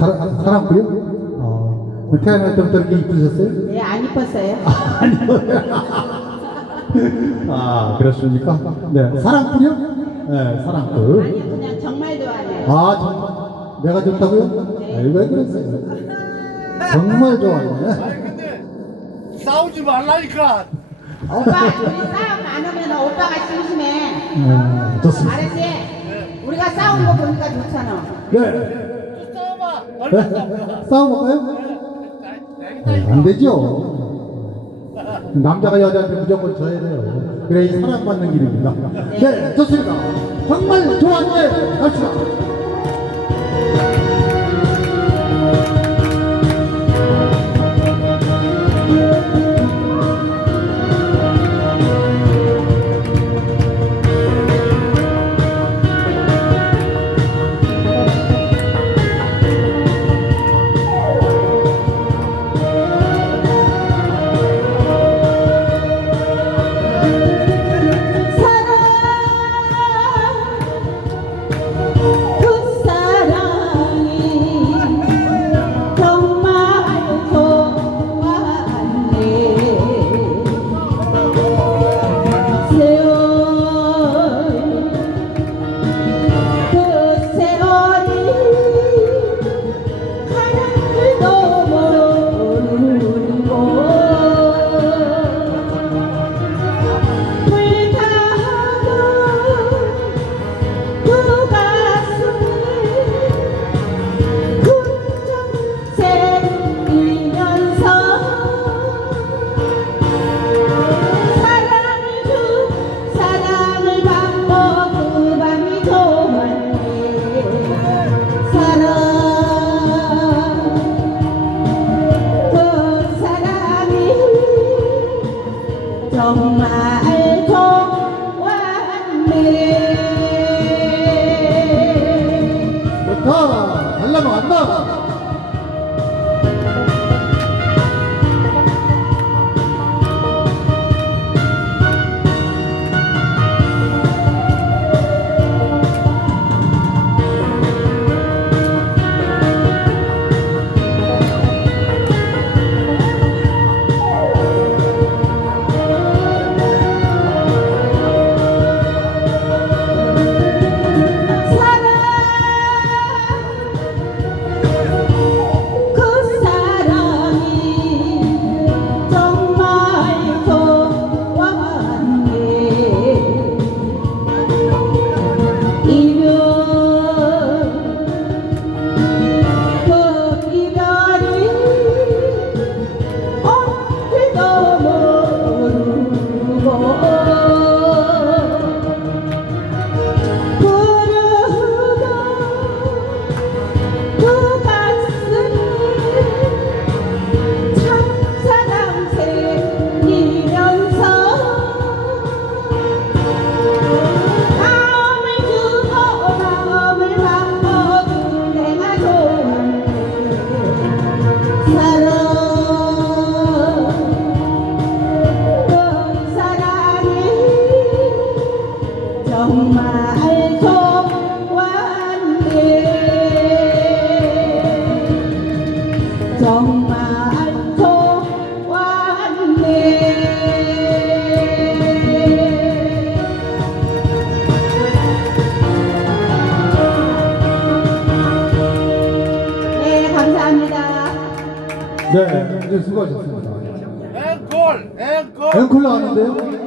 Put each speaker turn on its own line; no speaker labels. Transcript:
사람, 사람고요? 어, 태어날 때부터 이렇게 이쁘셨어요?
네, 안 이뻤어요.
아, 그렇습니까? 네, 사랑꾼이요? 네, 사랑꾼.
아니, 그냥 정말 좋아해요.
아, 정말. 내가 좋다고요?
네.
아이, 왜 그랬어요? 정말 좋아하네.
아니 근데 싸우지 말라니까.
오빠, 우리 싸움 안 하면 오빠가 심심해.
네, 좋습니다.
알았지? 우리가 싸운 거 보니까 좋잖아.
네. 싸워볼까요? 네, 안 되죠. 남자가 여자한테 무조건 져야 돼요. 그래, 이 사랑받는 길입니다. 네, 좋습니다. 정말 좋아하는데, 갑시다.
정말 좋았 정말 좋았네 정말 네 감사합니다
네, 이제 수고하셨습니다.
앵콜, 앵콜.
앵콜 나왔는데요?